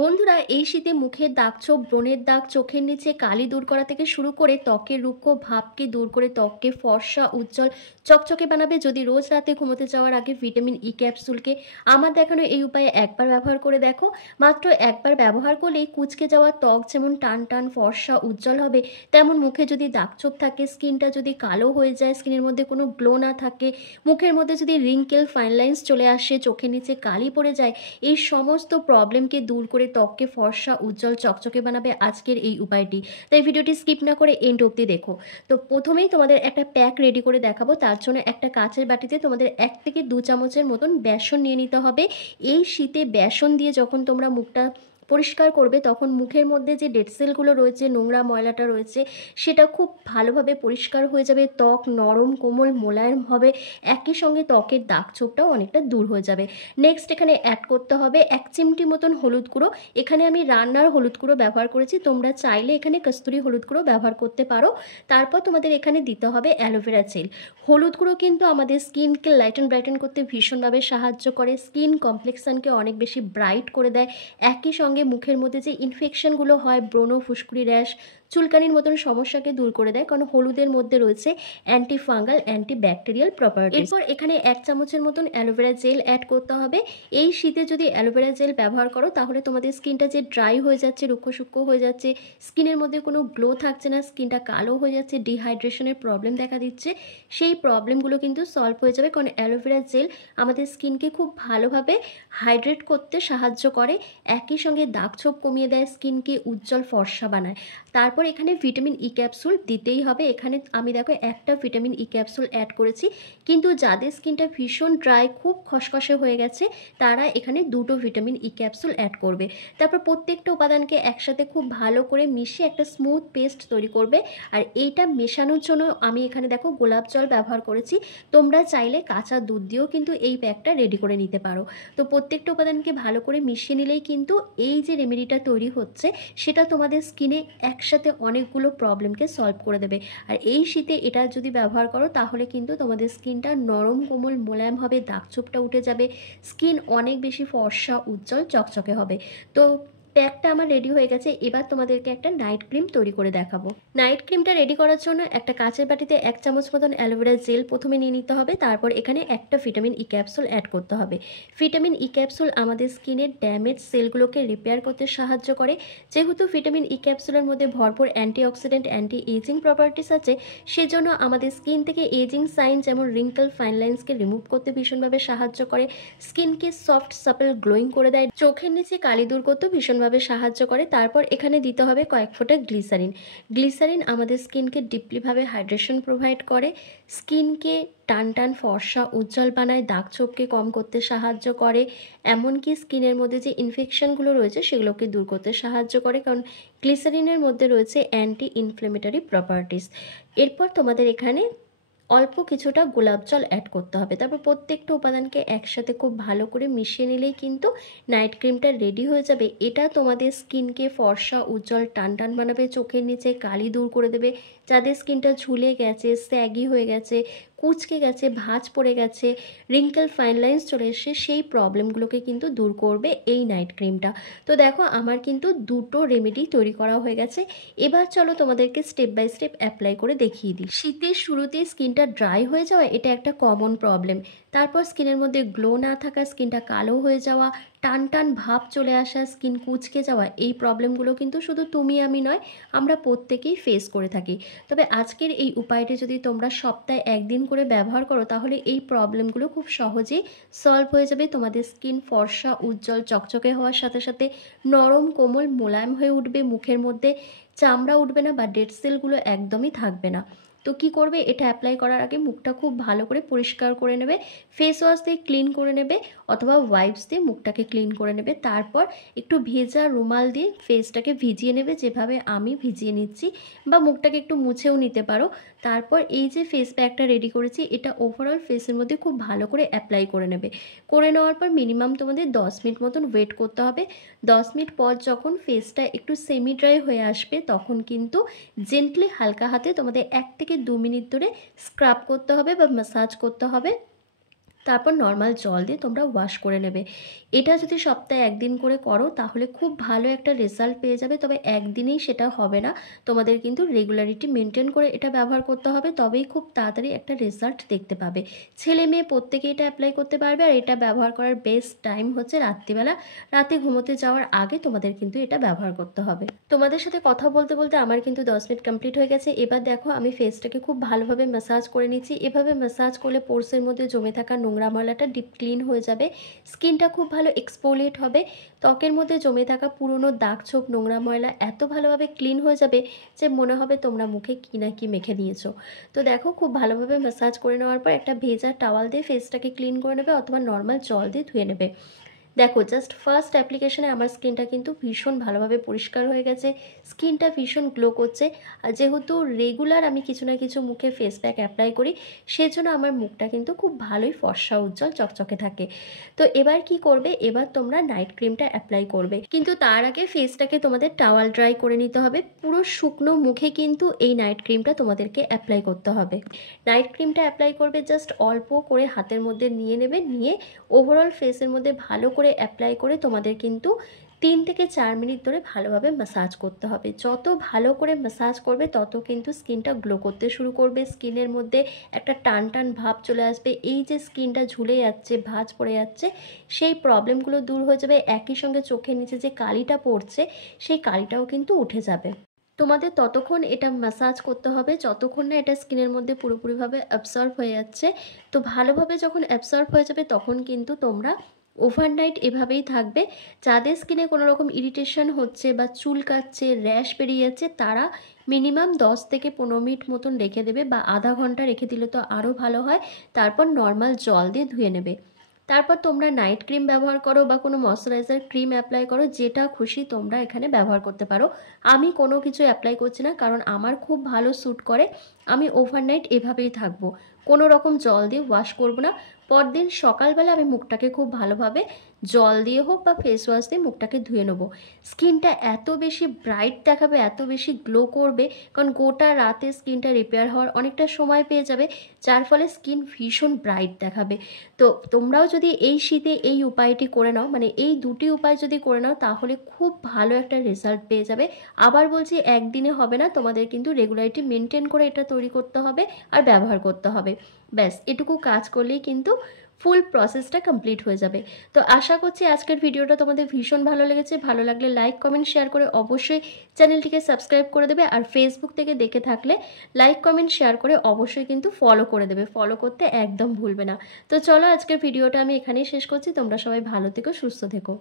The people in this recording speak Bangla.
বন্ধুরা, এই শীতে মুখের দাগছোপ, ব্রণের দাগ, চোখের নিচে কালি দূর করা থেকে শুরু করে ত্বকের রুক্ষ ভাবকে দূর করে ত্বককে ফর্সা, উজ্জ্বল, চকচকে বানাবে যদি রোজ রাতে ঘুমোতে যাওয়ার আগে ভিটামিন ই ক্যাপসুলকে আমার দেখানো এই উপায়ে একবার ব্যবহার করে দেখো। মাত্র একবার ব্যবহার করলেই কুঁচকে যাওয়া ত্বক যেমন টান টান, ফর্সা, উজ্জ্বল হবে, তেমন মুখে যদি দাগছোপ থাকে, স্কিনটা যদি কালো হয়ে যায়, স্কিনের মধ্যে কোনো গ্লো না থাকে, মুখের মধ্যে যদি রিঙ্কেল, ফাইন লাইন্স চলে আসে, চোখের নিচে কালি পড়ে যায়, এই সমস্ত প্রবলেমকে দূর করে ত্বককে ফর্সা, উজ্জ্বল, চকচকে বানাবে আজকের এই উপায়টি। তাই ভিডিওটি স্কিপ না করে এন্ড অবধি দেখো। তো প্রথমেই তোমাদের একটা প্যাক রেডি করে দেখাবো। তার জন্য একটা কাঁচের বাটিতে তোমাদের 1 থেকে 2 চামচের মতন বেসন নিয়ে নিতে হবে। এই শীতে বেসন দিয়ে যখন তোমরা মুখটা পরিষ্কার করবে তখন মুখের মধ্যে যে ডেড সেলগুলো রয়েছে, নোংরা ময়লাটা রয়েছে, সেটা খুব ভালোভাবে পরিষ্কার হয়ে যাবে। ত্বক নরম, কোমল, মোলায়েম হবে। একই সঙ্গে ত্বকের দাগছোপটাও অনেকটা দূর হয়ে যাবে। নেক্সট এখানে অ্যাড করতে হবে 1 চিমটি মতন হলুদ গুঁড়ো। এখানে আমি রান্নার হলুদ গুঁড়ো ব্যবহার করেছি, তোমরা চাইলে এখানে কস্তুরি হলুদ গুঁড়ো ব্যবহার করতে পারো। তারপর তোমাদের এখানে দিতে হবে অ্যালোভেরা জেল। হলুদ গুঁড়ো কিন্তু আমাদের স্কিনকে লাইটেন ব্রাইটেন করতে ভীষণভাবে সাহায্য করে, স্কিন কমপ্লেক্সানকে অনেক বেশি ব্রাইট করে দেয়। একই সঙ্গে মুখের মধ্যে যে ইনফেকশনগুলো হয়, ব্রণ, ফুসকুড়ি, র্যাশ, চুলকানির মতন সমস্যাকে দূর করে দেয়, কারণ হলুদের মধ্যে রয়েছে anti fungal, anti bacterial properties. এরপর এখানে 1 চামচের মতন অ্যালোভেরা জেল অ্যাড করতে হবে। এই শীতে যদি অ্যালোভেরা জেল ব্যবহার করো তাহলে তোমাদের স্কিনটা যে ড্রাই হয়ে যাচ্ছে, রুক্ষ শুষ্ক হয়ে যাচ্ছে, স্কিনের মধ্যে কোনো গ্লো থাকছে না, স্কিনটা কালো হয়ে যাচ্ছে, ডিহাইড্রেশনের প্রবলেম দেখা দিচ্ছে, সেই প্রবলেমগুলো কিন্তু সলভ হয়ে যাবে। কারণ অ্যালোভেরা জেল আমাদের স্কিনকে খুব ভালোভাবে হাইড্রেট করতে সাহায্য করে, একই সঙ্গে দাগছোপ কমিয়ে দেয়, স্কিনকে উজ্জ্বল ফর্সা বানায়। তারপর এখানে ভিটামিন ই ক্যাপসুল দিতেই হবে। এখানে আমি দেখো একটা ভিটামিন ই ক্যাপসুল অ্যাড করেছি, কিন্তু যাদের স্কিনটা ভীষণ ড্রাই, খুব খসখসে হয়ে গেছে, তারা এখানে 2টো ভিটামিন ই ক্যাপসুল অ্যাড করবে। তারপর প্রত্যেকটা উপাদানকে একসাথে খুব ভালো করে মিশিয়ে একটা স্মুথ পেস্ট তৈরি করবে। আর এইটা মেশানোর জন্য আমি এখানে দেখো গোলাপ জল ব্যবহার করেছি, তোমরা চাইলে কাঁচা দুধ দিয়েও কিন্তু এই প্যাকটা রেডি করে নিতে পারো। তো প্রত্যেকটা উপাদানকে ভালো করে মিশিয়ে নিলেই কিন্তু এই যে রেমেডিটা তৈরি হচ্ছে সেটা তোমাদের স্কিনে একসাথে অনেকগুলো প্রবলেমকে সলভ করে দেবে। আর এই শীতে এটা যদি ব্যবহার করো তাহলে কিন্তু তোমাদের স্কিনটা নরম, কোমল, মোলায়েম হবে, দাগছোপটা উঠে যাবে, স্কিন অনেক বেশি ফর্সা, উজ্জ্বল, চকচকে হবে। তো প্যাকটা আমার রেডি হয়ে গেছে। এবার তোমাদেরকে একটা নাইট ক্রিম তৈরি করে দেখাবো। নাইট ক্রিমটা রেডি করার জন্য একটা কাঁচের বাটিতে 1 চামচ মতন অ্যালোভেরা জেল প্রথমে নিয়ে নিতে হবে। তারপর এখানে একটা ভিটামিন ই ক্যাপসুল অ্যাড করতে হবে। ভিটামিন ই ক্যাপসুল আমাদের স্কিনের ড্যামেজ সেলগুলোকে রিপেয়ার করতে সাহায্য করে। যেহেতু ভিটামিন ই ক্যাপসুলের মধ্যে ভরপুর অ্যান্টিঅক্সিডেন্ট, অ্যান্টি এজিং প্রপার্টিস আছে, সেজন্য আমাদের স্কিন থেকে এজিং সাইন যেমন রিঙ্কেল, ফাইন লাইন্সকে রিমুভ করতে ভীষণভাবে সাহায্য করে, স্কিনকে সফট, সাপল, গ্লোয়িং করে দেয়, চোখের নিচে কালি দূর করতেও ভীষণভাবে সাহায্য করে। তারপর এখানে দিতে হবে কয়েক ফোঁটা গ্লিসারিন। গ্লিসারিন আমাদের স্কিনকে ডিপলিভাবে হাইড্রেশন প্রোভাইড করে, স্কিনকে টান টান, ফর্সা, উজ্জ্বল বানায়, দাগছোপকে কম করতে সাহায্য করে, এমনকি স্কিনের মধ্যে যে ইনফেকশনগুলো রয়েছে সেগুলোকে দূর করতে সাহায্য করে, কারণ গ্লিসারিনের মধ্যে রয়েছে অ্যান্টি ইনফ্লেমেটরি প্রপার্টিস। এরপর তোমাদের এখানে অল্প কিছুটা গোলাপ জল অ্যাড করতে হবে। তারপর প্রত্যেকটা উপাদানকে একসাথে খুব ভালো করে মিশিয়ে নিলেই কিন্তু নাইট ক্রিমটা রেডি হয়ে যাবে। এটা তোমাদের স্কিনকে ফর্সা, উজ্জ্বল, টান টান বানাবে, চোখের নিচে কালি দূর করে দেবে, যাদের স্কিনটা ঝুলে গেছে, স্যাগি হয়ে গেছে, কুঁচকে গেছে, ভাঁজ পড়ে গেছে, রিঙ্কেল, ফাইন লাইন্স চলে এসে, সেই প্রবলেমগুলোকে কিন্তু দূর করবে এই নাইট ক্রিমটা। তো দেখো আমার কিন্তু 2টো রেমেডি তৈরি করা হয়ে গেছে। এবার চলো তোমাদেরকে স্টেপ বাই স্টেপ অ্যাপ্লাই করে দেখিয়ে দিই। শীতের শুরুতে স্কিনটা ড্রাই হয়ে যাওয়া এটা একটা কমন প্রবলেম। তারপর স্কিনের মধ্যে গ্লো না থাকা, স্কিনটা কালো হয়ে যাওয়া, টান টান ভাব চলে আসা, স্কিন কুঁচকে যাওয়া, এই প্রবলেমগুলো কিন্তু শুধু তুমি আমি নয়, আমরা প্রত্যেকেই ফেস করে থাকি। তবে আজকের এই উপায়টি যদি তোমরা সপ্তাহে 1 দিন করে ব্যবহার করো তাহলে এই প্রবলেমগুলো খুব সহজেই সলভ হয়ে যাবে। তোমাদের স্কিন ফর্সা, উজ্জ্বল, চকচকে হওয়ার সাথে সাথে নরম, কোমল, মোলায়েম হয়ে উঠবে, মুখের মধ্যে চামড়া উঠবে না বা ডেড সেলগুলো একদমই থাকবে না। তো কি করবে, এটা অ্যাপ্লাই করার আগে মুখটা খুব ভালো করে পরিষ্কার করে নেবে, ফেস ওয়াশ দিয়ে ক্লিন করে নেবে অথবা ওয়াইপস দিয়ে মুখটাকে ক্লিন করে নেবে। তারপর একটু ভেজা রুমাল দিয়ে ফেসটাকে ভিজিয়ে নেবে, যেভাবে আমি ভিজিয়ে নিচ্ছি, বা মুখটাকে একটু মুছেও নিতে পারো। তারপর এই যে ফেস প্যাকটা রেডি করেছি এটা ওভারঅল ফেসের মধ্যে খুব ভালো করে অ্যাপ্লাই করে নেবে। করে নেওয়ার পর মিনিমাম তোমাদের 10 মিনিট মতন ওয়েট করতে হবে। 10 মিনিট পর যখন ফেসটা একটু সেমি ড্রাই হয়ে আসবে তখন কিন্তু জেন্টলি হালকা হাতে তোমাদের 1 থেকে 2 মিনিট ধরে স্ক্রাব করতে হবে বা ম্যাসাজ করতে হবে। তারপর নর্মাল জল দিয়ে তোমরা ওয়াশ করে নেবে। এটা যদি সপ্তাহে 1 দিন করে করো তাহলে খুব ভালো একটা রেজাল্ট পেয়ে যাবে। তবে একদিনেই সেটা হবে না, তোমাদের কিন্তু রেগুলারিটি মেনটেন করে এটা ব্যবহার করতে হবে, তবেই খুব তাড়াতাড়ি একটা রেজাল্ট দেখতে পাবে। ছেলে মেয়ে প্রত্যেকেই এটা অ্যাপ্লাই করতে পারবে। আর এটা ব্যবহার করার বেস্ট টাইম হচ্ছে রাত্রিবেলা, রাতে ঘুমোতে যাওয়ার আগে তোমাদের কিন্তু এটা ব্যবহার করতে হবে। তোমাদের সাথে কথা বলতে বলতে আমার কিন্তু 10 মিনিট কমপ্লিট হয়ে গেছে। এবার দেখো আমি ফেসটাকে খুব ভালোভাবে ম্যাসাজ করে নিচ্ছি। এভাবে ম্যাসাজ করলে পোরসের মধ্যে জমে থাকা নোংরা ময়লাটা ডিপ ক্লিন হয়ে যাবে, স্কিনটা খুব ভালো এক্সফোলিয়েট হবে, ত্বকের মধ্যে জমে থাকা পুরনো দাগ ছোপ নোংরা ময়লা এত ভালোভাবে ক্লিন হয়ে যাবে যে মনে হবে তোমরা মুখে কি না কি মেখে দিয়েছো। তো দেখো খুব ভালোভাবে ম্যাসাজ করে নেওয়ার পর একটা ভেজা টাওয়াল দিয়ে ফেসটাকে ক্লিন করে নেবে অথবা নর্মাল জল দিয়ে ধুয়ে নেবে। দেখো জাস্ট ফার্স্ট অ্যাপ্লিকেশনে আমার স্কিনটা কিন্তু ভীষণ ভালোভাবে পরিষ্কার হয়ে গেছে, স্কিনটা ভীষণ গ্লো করছে। আর যেহেতু রেগুলার আমি কিছু না কিছু মুখে ফেস প্যাক অ্যাপ্লাই করি, সেজন্য আমার মুখটা কিন্তু খুব ভালোই ফর্সা উজ্জ্বল চকচকে থাকে। তো এবার কি করবে, এবার তোমরা নাইট ক্রিমটা অ্যাপ্লাই করবে, কিন্তু তার আগে ফেসটাকে তোমাদের টাওয়াল ড্রাই করে নিতে হবে। পুরো শুকনো মুখে কিন্তু এই নাইট ক্রিমটা তোমাদেরকে অ্যাপ্লাই করতে হবে। নাইট ক্রিমটা অ্যাপ্লাই করবে জাস্ট অল্প করে হাতের মধ্যে নিয়ে নেবে, নিয়ে ওভারঅল ফেসের মধ্যে ভালো করে অ্যাপ্লাই করে তোমাদের কিন্তু 3 থেকে 4 মিনিট ধরে ভালোভাবে ম্যাসাজ করতে হবে। যত ভালো করে ম্যাসাজ করবে তত কিন্তু স্কিনটা গ্লো করতে শুরু করবে, স্কিনের মধ্যে একটা টান টান ভাব চলে আসবে। এই যে স্কিনটা ঝুলে যাচ্ছে, ভাঁজ পড়ে যাচ্ছে, সেই প্রবলেমগুলো দূর হয়ে যাবে। একই সঙ্গে চোখের নিচে যে কালিটা পড়ছে সেই কালিটাও কিন্তু উঠে যাবে। তোমাদের ততক্ষণ এটা ম্যাসাজ করতে হবে যতক্ষণ না এটা স্কিনের মধ্যে পুরোপুরিভাবে অ্যাবসর্ব হয়ে যাচ্ছে। তো ভালোভাবে যখন অ্যাবসর্ব হয়ে যাবে তখন কিন্তু তোমরা ওভারনাইট এভাবেই থাকবে। যাদের স্কিনে কোনো রকম ইরিটেশন হচ্ছে বা চুলকাচ্ছে, র্যাশ বেরিয়ে যাচ্ছে, তারা মিনিমাম 10 থেকে 15 মিনিট মতন রেখে দেবে, বা আধা ঘন্টা রেখে দিলে তো আরও ভালো হয়। তারপর নর্মাল জল দিয়ে ধুয়ে নেবে। তারপর তোমরা নাইট ক্রিম ব্যবহার করো বা কোনো ময়শ্চারাইজার ক্রিম অ্যাপ্লাই করো, যেটা খুশি তোমরা এখানে ব্যবহার করতে পারো। আমি কোনো কিছু অ্যাপ্লাই করছি না, কারণ আমার খুব ভালো স্যুট করে। আমি ওভারনাইট এভাবেই থাকবো, কোনো রকম জল দিয়ে ওয়াশ করব না। পরদিন সকালবেলা আমি মুখটাকে খুব ভালোভাবে জল দিয়ে হোক বা ফেস ওয়াশ দিয়ে মুখটাকে ধুয়ে নেবো। স্কিনটা এত বেশি ব্রাইট দেখাবে, এত বেশি গ্লো করবে, কারণ গোটা রাতে স্কিনটা রিপেয়ার হওয়ার অনেকটা সময় পেয়ে যাবে, যার ফলে স্কিন ভীষণ ব্রাইট দেখাবে। তো তোমরাও যদি এই শীতে এই উপায়টি করে নাও, মানে এই দুটি উপায় যদি করে নাও, তাহলে খুব ভালো একটা রেজাল্ট পেয়ে যাবে। আবার বলছি, একদিনে হবে না, তোমাদের কিন্তু রেগুলারিটি মেনটেন করে এটা তৈরি করতে হবে আর ব্যবহার করতে হবে। ব্যাস এটুকু কাজ করলেই কিন্তু ফুল প্রসেসটা কমপ্লিট হয়ে যাবে। তো আশা করছি আজকের ভিডিওটা তোমাদের ভীষণ ভালো লেগেছে। ভালো লাগলে লাইক কমেন্ট শেয়ার করে অবশ্যই চ্যানেলটিকে সাবস্ক্রাইব করে দেবে। আর ফেসবুক থেকে দেখে থাকলে লাইক কমেন্ট শেয়ার করে অবশ্যই কিন্তু ফলো করে দেবে, ফলো করতে একদম ভুলবে না। তো চলো আজকের ভিডিওটা আমি এখানেই শেষ করছি। তোমরা সবাই ভালো থেকো, সুস্থ থেকো।